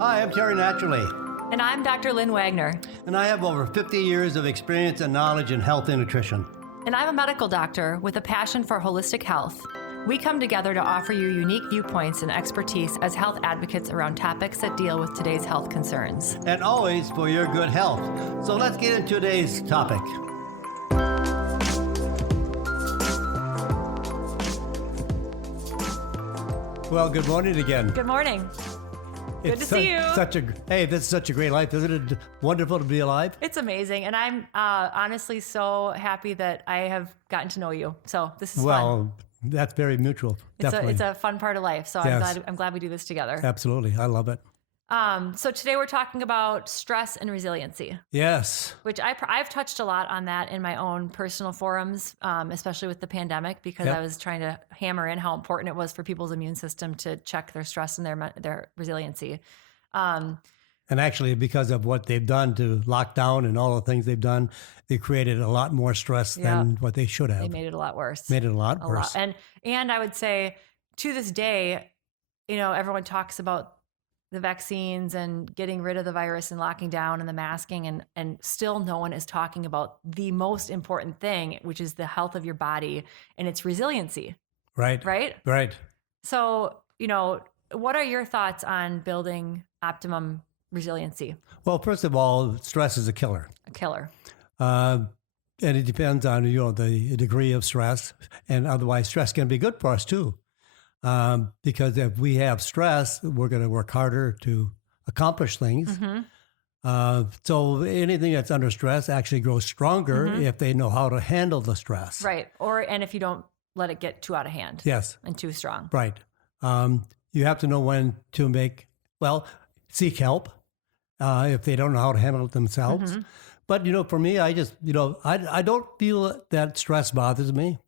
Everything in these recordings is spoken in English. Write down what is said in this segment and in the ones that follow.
Hi, I'm Terry Naturally, And I'm Dr. Lynn Wagner. and I have over 50 years of experience and knowledge in health and nutrition. And I'm a medical doctor with a passion for holistic health. We come together to offer you unique viewpoints and expertise as health advocates around topics that deal with today's health concerns. And always for your good health. So let's get into today's topic. Well, good morning again. Good morning. Good to see you. Hey, this is such a great life. Isn't it wonderful to be alive? It's amazing. And I'm honestly so happy that I have gotten to know you. So this is fun. Well, that's very mutual. Definitely. It's a fun part of life. So Yes. I'm glad we do this together. Absolutely. I love it. So today we're talking about stress and resiliency, Yes. which I've touched a lot on that in my own personal forums, especially with the pandemic, because Yep. I was trying to hammer in how important it was for people's immune system to check their stress and their resiliency. And actually, because of what they've done to lock down and all the things they've done, they created a lot more stress than what they should have. They made it a lot worse. Made it a lot worse. And I would say to this day, everyone talks about the vaccines and getting rid of the virus and locking down and the masking, and still no one is talking about the most important thing, which is the health of your body and its resiliency. Right. Right? Right. So, what are your thoughts on building optimum resiliency? Well, first of all, stress is a killer. A killer. And it depends on, the degree of stress. And otherwise, stress can be good for us too. Because if we have stress, we're going to work harder to accomplish things. Mm-hmm. So anything that's under stress actually grows stronger if they know how to handle the stress. Right. And if you don't let it get too out of hand. Yes. And too strong. Right. You have to know when to seek help if they don't know how to handle it themselves. Mm-hmm. But, for me, I just, I don't feel that stress bothers me.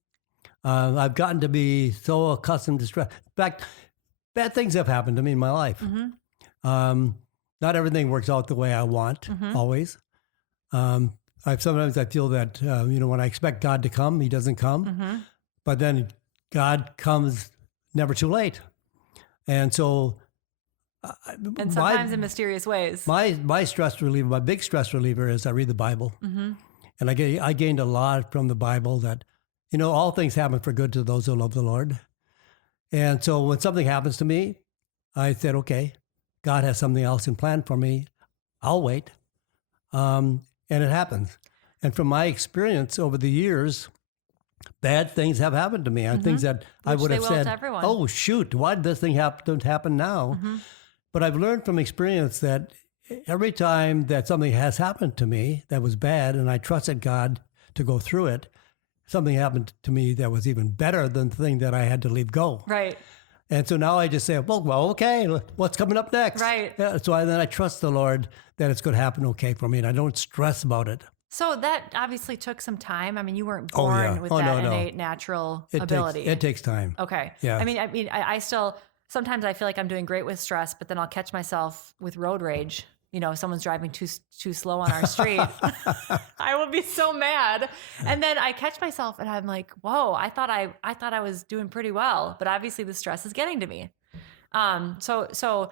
I've gotten to be so accustomed to stress. In fact, bad things have happened to me in my life. Mm-hmm. Not everything works out the way I want, always. Sometimes I feel that, when I expect God to come, he doesn't come. Mm-hmm. But then God comes never too late. And so... And sometimes in mysterious ways. My stress reliever, my big stress reliever is I read the Bible. Mm-hmm. And I gained a lot from the Bible that, all things happen for good to those who love the Lord. And so when something happens to me, I said, okay, God has something else in plan for me. I'll wait. And it happens. And from my experience over the years, bad things have happened to me. And things that I would have said, oh, shoot, why did this thing happen now? Mm-hmm. But I've learned from experience that every time that something has happened to me that was bad and I trusted God to go through it, something happened to me that was even better than the thing that I had to leave go. Right. And so now I just say, well, okay, what's coming up next? Right. Yeah, then I trust the Lord that it's going to happen okay for me, and I don't stress about it. So that obviously took some time. I mean, you weren't born with that innate natural ability. It takes time. Okay. Yeah. I still, sometimes I feel like I'm doing great with stress, but then I'll catch myself with road rage. Someone's driving too slow on our street. I will be so mad. And then I catch myself and I'm like, whoa, I thought I was doing pretty well, but obviously the stress is getting to me. So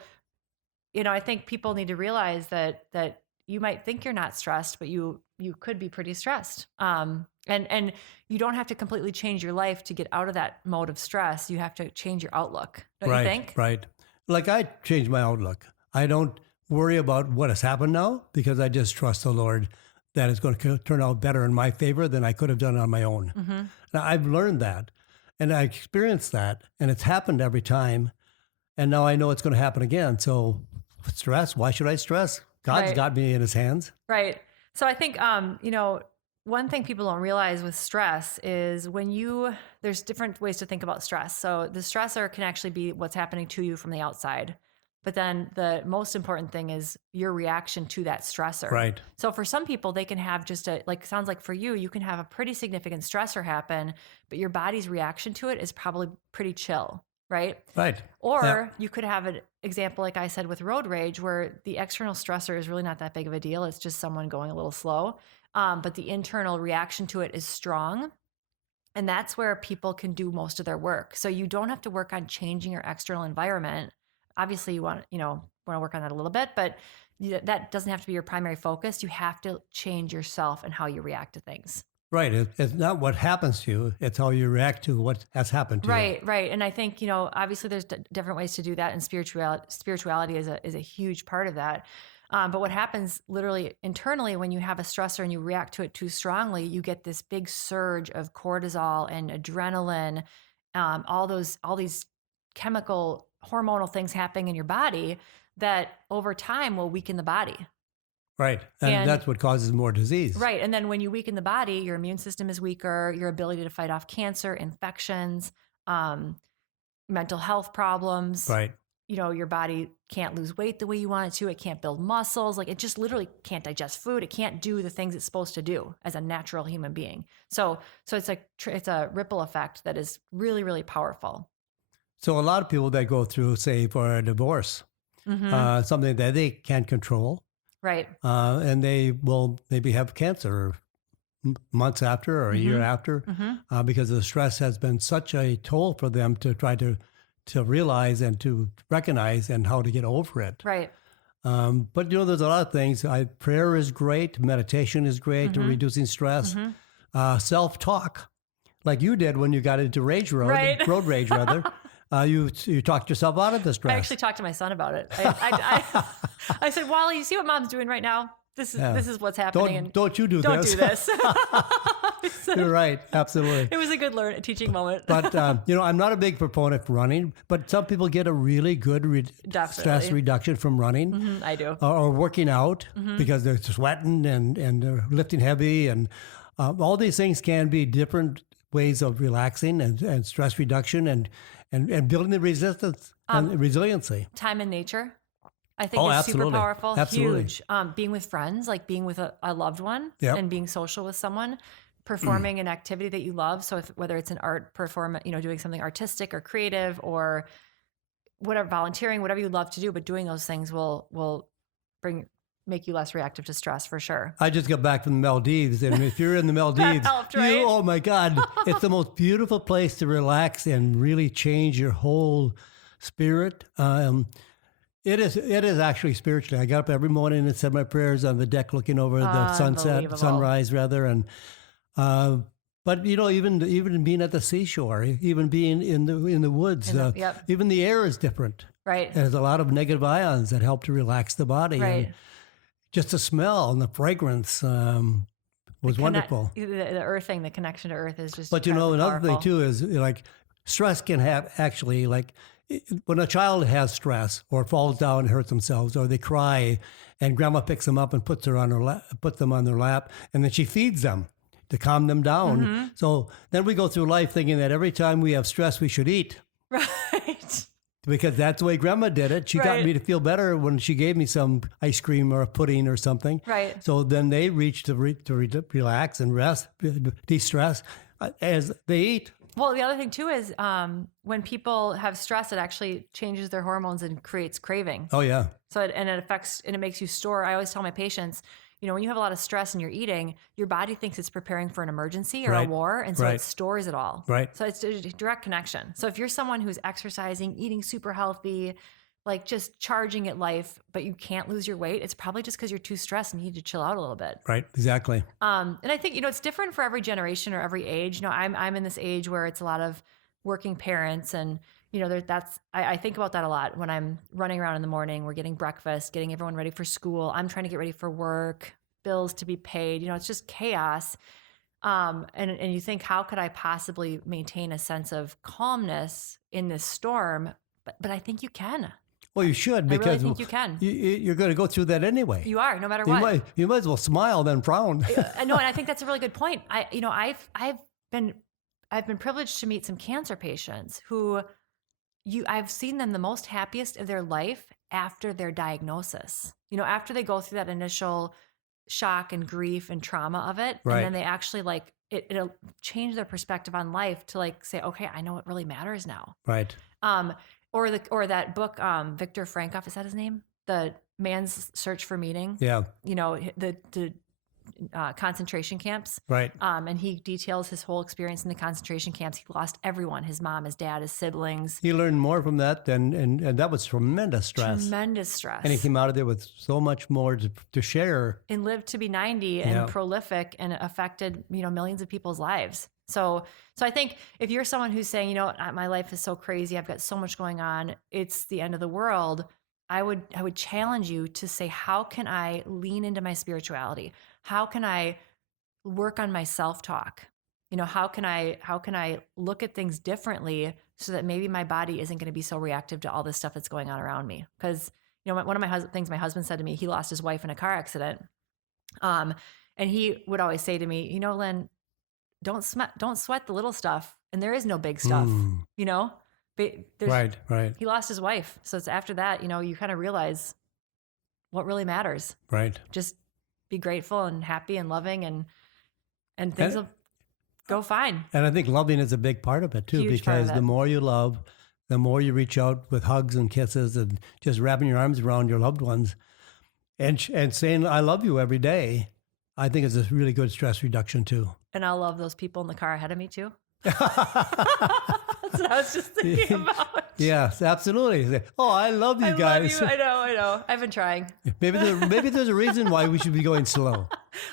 I think people need to realize that you might think you're not stressed, but you could be pretty stressed. And you don't have to completely change your life to get out of that mode of stress. You have to change your outlook. Don't you think? Right. Like I changed my outlook. I don't worry about what has happened now because I just trust the Lord that it's going to turn out better in my favor than I could have done on my own. Mm-hmm. Now, I've learned that and I experienced that and it's happened every time. And now I know it's going to happen again. So stress, why should I stress? God's got me in his hands. Right. So I think, one thing people don't realize with stress is there's different ways to think about stress. So the stressor can actually be what's happening to you from the outside. But then the most important thing is your reaction to that stressor. Right. So for some people, they can have sounds like for you can have a pretty significant stressor happen, but your body's reaction to it is probably pretty chill. Right. Right. Or you could have an example, like I said, with road rage, where the external stressor is really not that big of a deal. It's just someone going a little slow. But the internal reaction to it is strong. And that's where people can do most of their work. So you don't have to work on changing your external environment. obviously you want to work on that a little bit, but that doesn't have to be your primary focus. You have to change yourself and how you react to things. Right. It's not what happens to you. It's how you react to what has happened to you. Right, right. And I think, obviously there's different ways to do that. And spirituality is a huge part of that. But what happens literally internally when you have a stressor and you react to it too strongly, you get this big surge of cortisol and adrenaline, all these chemical hormonal things happening in your body that over time will weaken the body. Right. And that's what causes more disease. Right. And then when you weaken the body, your immune system is weaker, your ability to fight off cancer, infections, mental health problems. Right. Your body can't lose weight the way you want it to. It can't build muscles. Like it just literally can't digest food. It can't do the things it's supposed to do as a natural human being. So it's a ripple effect that is really, really powerful. So a lot of people that go through, say, for a divorce, something that they can't control. Right. And they will maybe have cancer months after or a year after because the stress has been such a toll for them to try to realize and to recognize and how to get over it. Right. But, there's a lot of things. Prayer is great. Meditation is great to reducing stress. Self-talk, like you did when you got into road rage, rather. You talked yourself out of the stress. I actually talked to my son about it. I said, Wally, you see what mom's doing right now? This is what's happening. Don't you do don't this. Don't do this. You're right. Absolutely. It was a good teaching moment. But, I'm not a big proponent for running, but some people get a really good stress reduction from running. I do. Or working out because they're sweating and they're lifting heavy. And all these things can be different ways of relaxing and stress reduction and building the resistance and resiliency. Time in nature, I think, is absolutely. super powerful. Absolutely. Huge. Being with friends, like being with a loved one and being social with someone, performing an activity that you love. So whether it's an art performance, doing something artistic or creative or whatever, volunteering, whatever you love to do, but doing those things will make you less reactive to stress for sure. I just got back from the Maldives, and if you're in the Maldives, helped, right? Oh my God, it's the most beautiful place to relax and really change your whole spirit. It is actually spiritually. I got up every morning and said my prayers on the deck, looking over the sunrise rather, and but even being at the seashore, even being in the woods, even the air is different. Right. There's a lot of negative ions that help to relax the body. Right. And just the smell and the fragrance was wonderful. The earthing, the connection to earth is just. But another thing too is like stress can have actually like when a child has stress or falls down and hurts themselves or they cry and grandma picks them up and puts them on their lap and then she feeds them to calm them down. So then we go through life thinking that every time we have stress we should eat. Right. Because that's the way grandma did it. She got me to feel better when she gave me some ice cream or a pudding or something. Right. So then they reach to relax and rest, de-stress as they eat. Well, the other thing too is when people have stress, it actually changes their hormones and creates craving. Oh yeah. So it affects and it makes you store. I always tell my patients, when you have a lot of stress and you're eating, your body thinks it's preparing for an emergency or a war, and so it stores it all. Right. So it's a direct connection. So if you're someone who's exercising, eating super healthy, like just charging at life, but you can't lose your weight, it's probably just because you're too stressed and you need to chill out a little bit. Right. Exactly. And I think it's different for every generation or every age. I'm in this age where it's a lot of working parents and. I think about that a lot when I'm running around in the morning. We're getting breakfast, getting everyone ready for school. I'm trying to get ready for work, bills to be paid. It's just chaos. And you think, how could I possibly maintain a sense of calmness in this storm? But I think you can. Well, you should because I really think you can. You're going to go through that anyway. You are, no matter what. You might as well smile than frown. No, and I think that's a really good point. I've been privileged to meet some cancer patients who. I've seen them the most happiest of their life after their diagnosis. After they go through that initial shock and grief and trauma of it, and then they actually it'll change their perspective on life to say, okay, I know what really matters now. Right. Or that book, Viktor Frankl, is that his name? The Man's Search for Meaning. Yeah. The concentration camps. Right. And he details his whole experience in the concentration camps. He lost everyone, his mom, his dad, his siblings. He learned more from that and that was tremendous stress. Tremendous stress. And he came out of there with so much more to share. And lived to be 90 and prolific and affected, millions of people's lives. So I think if you're someone who's saying, my life is so crazy, I've got so much going on, it's the end of the world, I would challenge you to say, how can I lean into my spirituality? How can I work on my self-talk? How can I look at things differently so that maybe my body isn't going to be so reactive to all this stuff that's going on around me? Because, one of my things my husband said to me, he lost his wife in a car accident. And he would always say to me, Lynn, don't sweat the little stuff. And there is no big stuff, Right. He lost his wife. So it's after that, you kind of realize what really matters. Right. Just be grateful and happy and loving and things will go fine. And I think loving is a big part of it too, Huge part of because it. the more you love, the more you reach out with hugs and kisses and just wrapping your arms around your loved ones and saying, I love you every day. I think it's a really good stress reduction too. And I'll love those people in the car ahead of me too. That's what I was just thinking about. Yes, absolutely. Oh, I love you guys. Love you. I know. I've been trying. Maybe there's a reason why we should be going slow.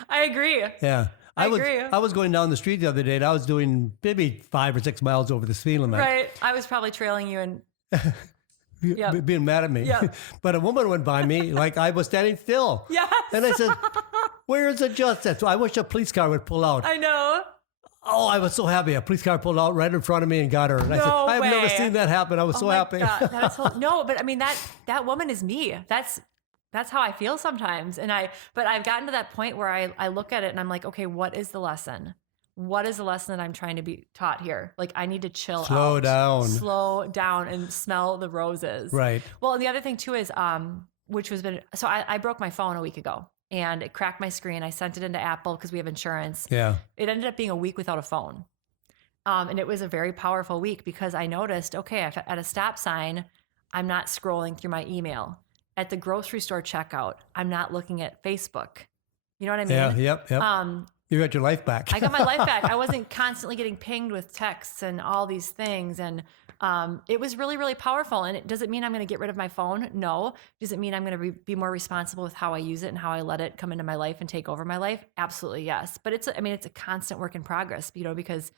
I agree. Yeah. I agree. I was going down the street the other day and I was doing maybe 5 or 6 miles over the speed limit. Right. I was probably trailing you and being mad at me. Yep. But a woman went by me like I was standing still. Yes. And I said, where is the justice? I wish a police car would pull out. I know. Oh, I was so happy. A police car pulled out right in front of me and got her. And I said, No I've never way. seen that happen. I was so my happy. God, no, but I mean that woman is me. That's how I feel sometimes. But I've gotten to that point where I look at it and I'm like, okay, what is the lesson? What is the lesson that I'm trying to be taught here? Like, I need to chill out. Slow down and smell the roses. Right. Well, and the other thing too is, so I broke my phone a week ago and it cracked my screen. I sent it into Apple because we have insurance. Yeah. It ended up being a week without a phone. And it was a very powerful week because I noticed, okay, at a stop sign, I'm not scrolling through my email. At the grocery store checkout, I'm not looking at Facebook. You know what I mean? Yeah, yep. You got your life back. I got my life back. I wasn't constantly getting pinged with texts and all these things. And it was really, really powerful. And does it mean I'm going to get rid of my phone? No. Does it mean I'm going to be more responsible with how I use it and how I let it come into my life and take over my life? Absolutely, yes. But it's a constant work in progress, because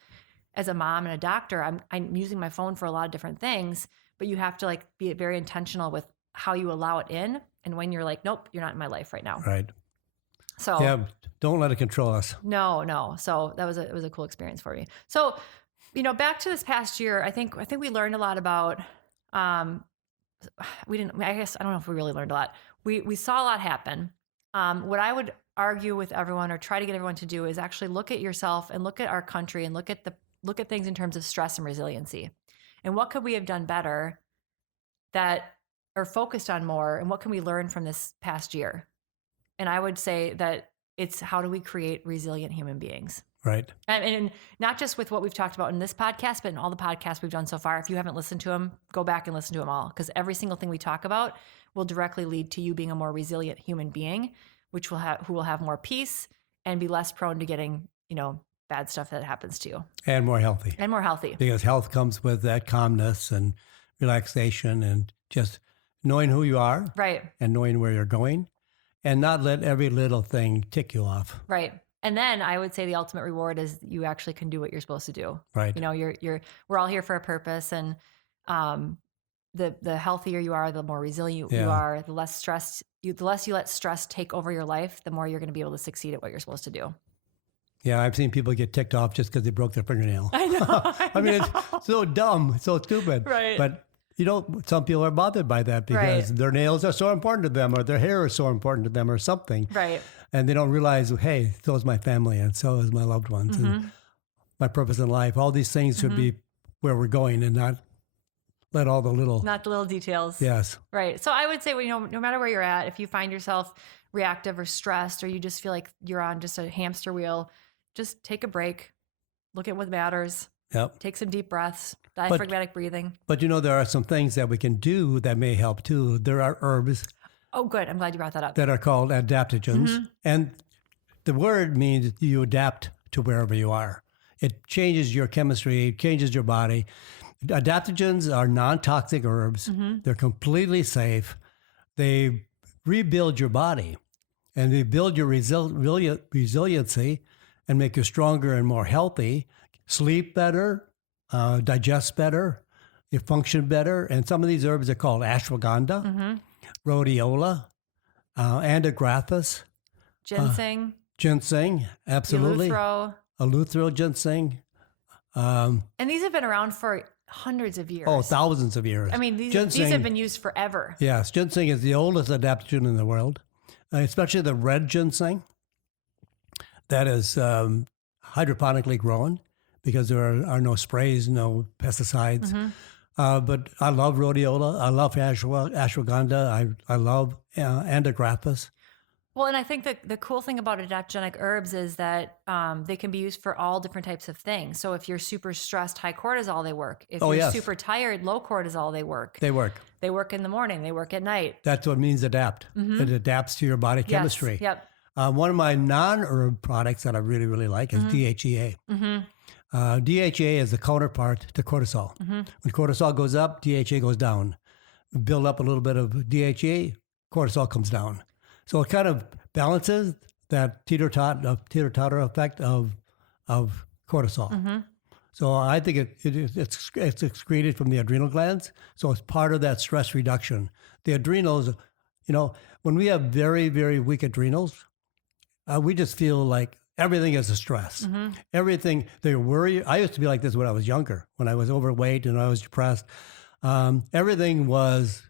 as a mom and a doctor, I'm using my phone for a lot of different things, but you have to be very intentional with how you allow it in and when you're like, nope, you're not in my life right now. Right. So yeah, don't let it control us. No. So it was a cool experience for me. So, back to this past year, I think we learned a lot about, I don't know if we really learned a lot. We saw a lot happen. What I would argue with everyone or try to get everyone to do is actually look at yourself and look at our country and look at things in terms of stress and resiliency. And what could we have done better or focused on more, and what can we learn from this past year? And I would say that it's how do we create resilient human beings? Right. And not just with what we've talked about in this podcast, but in all the podcasts we've done so far. If you haven't listened to them, go back and listen to them all, because every single thing we talk about will directly lead to you being a more resilient human being, who will have more peace and be less prone to getting, bad stuff that happens to you. And more healthy. Because health comes with that calmness and relaxation and just knowing who you are. Right. And knowing where you're going and not let every little thing tick you off. Right. And then I would say the ultimate reward is you actually can do what you're supposed to do. Right. We're all here for a purpose, and the healthier you are, the more resilient you are, the less you let stress take over your life, the more you're going to be able to succeed at what you're supposed to do. Yeah, I've seen people get ticked off just because they broke their fingernail. I know. I mean, it's so dumb, so stupid. Right. But some people are bothered by that because their nails are so important to them, or their hair is so important to them, or something. Right. And they don't realize, hey, so is my family, and so is my loved ones, and my purpose in life. All these things should be where we're going, and not let all the little... Not the little details. Yes. Right. So I would say, no matter where you're at, if you find yourself reactive or stressed, or you just feel like you're on just a hamster wheel, just take a break, look at what matters. Yep. Take some deep breaths, diaphragmatic breathing. But there are some things that we can do that may help too. There are herbs. Oh, good. I'm glad you brought that up. That are called adaptogens. And the word means you adapt to wherever you are. It changes your chemistry, it changes your body. Adaptogens are non-toxic herbs. They're completely safe. They rebuild your body, and they build your resiliency and make you stronger and more healthy, sleep better, digest better, you function better. And some of these herbs are called ashwagandha, rhodiola, andigraphis, ginseng, absolutely. Eleuthero ginseng. And these have been around for hundreds of years. Oh, thousands of years. I mean, these have been used forever. Yes, ginseng is the oldest adaptogen in the world, especially the red ginseng that is hydroponically grown because there are no sprays, no pesticides. But I love rhodiola. I love ashwagandha. I love andigraphis. Well, and I think that the cool thing about adaptogenic herbs is that they can be used for all different types of things. So if you're super stressed, high cortisol, they work. If you're super tired, low cortisol, they work. They work. They work in the morning. They work at night. That's what it means adapt. It adapts to your body chemistry. Yep. One of my non-herb products that I really, really like is DHEA. DHEA is the counterpart to cortisol. When cortisol goes up, DHEA goes down. Build up a little bit of DHEA, cortisol comes down. So it kind of balances that teeter-totter effect of cortisol. So I think it's excreted from the adrenal glands. So it's part of that stress reduction. The adrenals, when we have very, very weak adrenals, we just feel like everything is a stress. Everything, they worry. I used to be like this when I was younger, when I was overweight and I was depressed. Everything was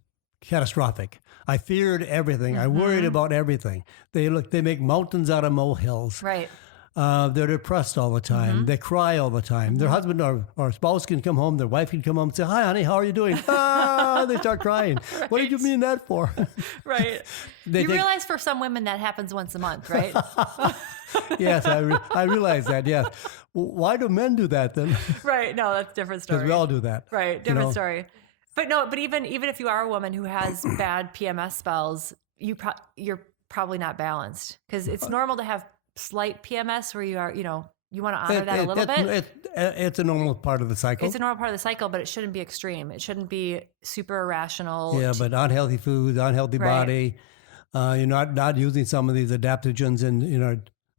catastrophic. I feared everything. I worried about everything. They make mountains out of molehills. Right. They're depressed all the time. They cry all the time. Their husband or spouse can come home. Their wife can come home and say, "Hi, honey, how are you doing?" They start crying. Right. What did you mean that for? Right. You realize for some women that happens once a month, right? Yes, I realize that, yes. Why do men do that then? Right. No, that's a different story. Because we all do that. Right. Different story. But no, but even if you are a woman who has bad PMS spells, you're probably not balanced, because it's normal to have slight PMS where you are, you want to honor that a little bit. It's a normal part of the cycle. It's a normal part of the cycle, but it shouldn't be extreme. It shouldn't be super irrational. Yeah, but unhealthy foods, unhealthy body. You're not using some of these adaptogens in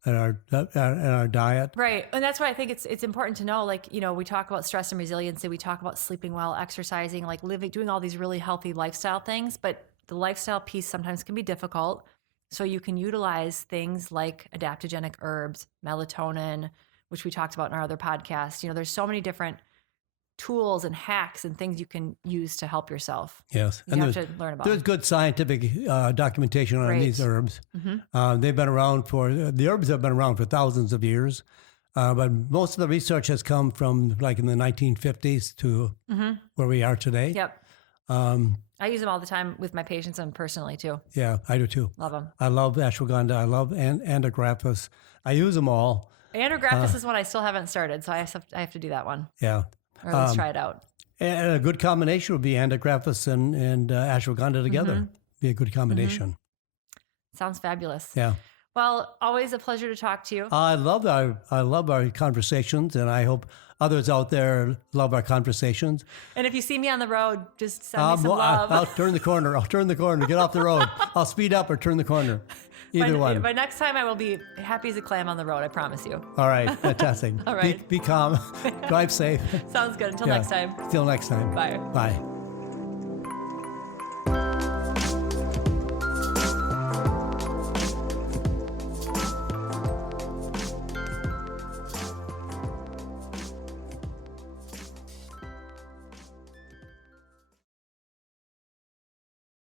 our diet. Right. And that's why I think it's important to know, we talk about stress and resiliency. We talk about sleeping well, exercising, doing all these really healthy lifestyle things. But the lifestyle piece sometimes can be difficult. So you can utilize things like adaptogenic herbs, melatonin, which we talked about in our other podcast. There's so many different tools and hacks and things you can use to help yourself. Yes. You have to learn about. There's good scientific documentation on these herbs. They've been around the herbs have been around for thousands of years. But most of the research has come from in the 1950s to where we are today. Yep. I use them all the time with my patients and personally too. Yeah, I do too. Love them. I love ashwagandha. I love andigraphis. I use them all. Andigraphis is one I still haven't started, so I have to do that one. Yeah. Or let's try it out. And a good combination would be andigraphis and ashwagandha together. Be a good combination. Sounds fabulous. Yeah. Well, always a pleasure to talk to you. I love our conversations, and I hope others out there love our conversations. And if you see me on the road, just send me some love. I'll turn the corner. Get off the road. I'll speed up or turn the corner. Either one. By next time, I will be happy as a clam on the road. I promise you. All right. Fantastic. All right. Be calm. Drive safe. Sounds good. Until next time. Till next time. Bye. Bye.